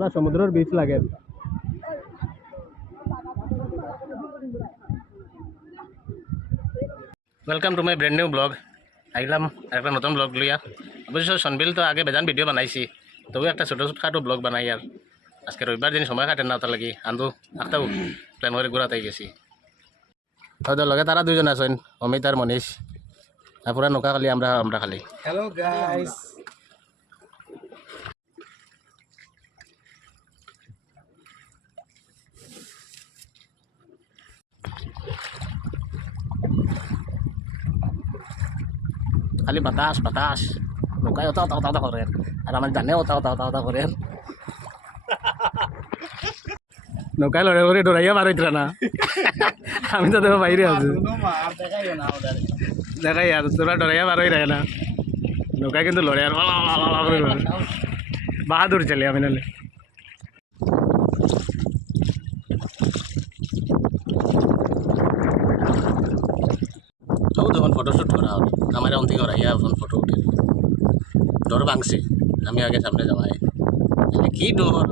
পুরা সমুদ্রের বিচ লাগে। Welcome to my brand new blog. আইলাম একটা নতুন ব্লগ লইয়া। অবশ্য সনবিল তো আগে বেজান ভিডিও বানাইছি, তবু একটা ছোটো খাটো ব্লগ বানাই আর আজকে রবিবার দিন সময় কাটেন না ওটা লাগি আন্দু আখটাও প্ল্যান করে ঘোরাতেই গেছি। তাদের লগে তারা দুজন আছেন, অমিত আর মনীষ। আর পুরা নৌকা খালি আমরা খালি। হ্যালো গাইস, খালি বাতাস বাতাস, নৌকায় ওটা ওটা ওটা করেন আর আমার জানে ওটা ওটা ওটা ওটা করেন। নৌকায় লড়ে লড়ে ডরাইয়া বার হইতরা না, আমি তো দেখো বাইরে আছি। দেখাই আর তোরা ডরাইয়া বার হয়ে না, নৌকায় কিন্তু লড়ে আর বাহাদুর ছেলে আমি নালে। তখন ফটোশ্যুট করা হল, আমার এখন থেকে ওরাইয়া এখন ফটো উঠে ডর ভাঙছে। আমি আগে সামনে যাওয়াই কি ডর।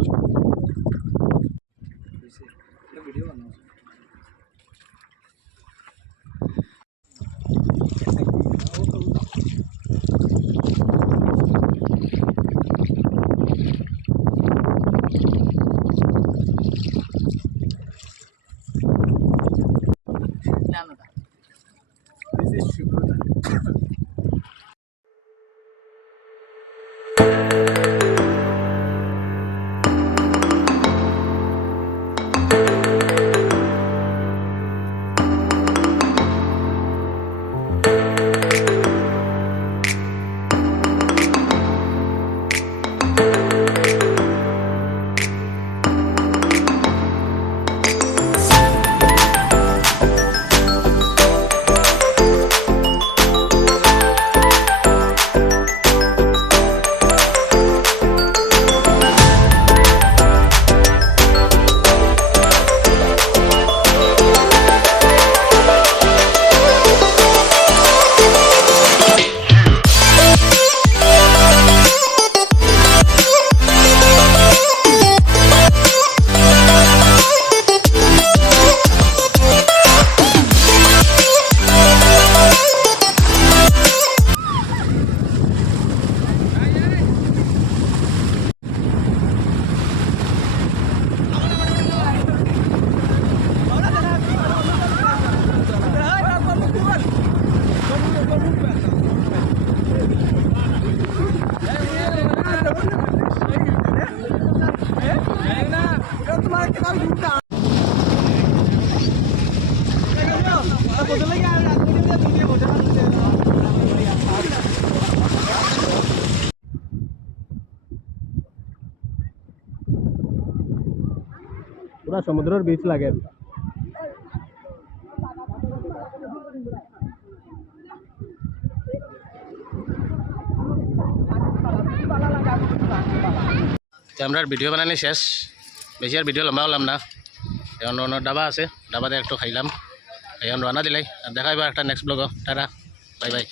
পুরা সমুদ্রের বিচ লাগে। আমরা ভিডিও বানানি শেষ, বেশি আর ভিডিও লম্বা হলাম না। এখন অন্য ডাবা আছে, ডাবাতে একটু খাইলাম, এখন রানা দিলাই। আর দেখাইবা একটা next blog. Tata, bye bye.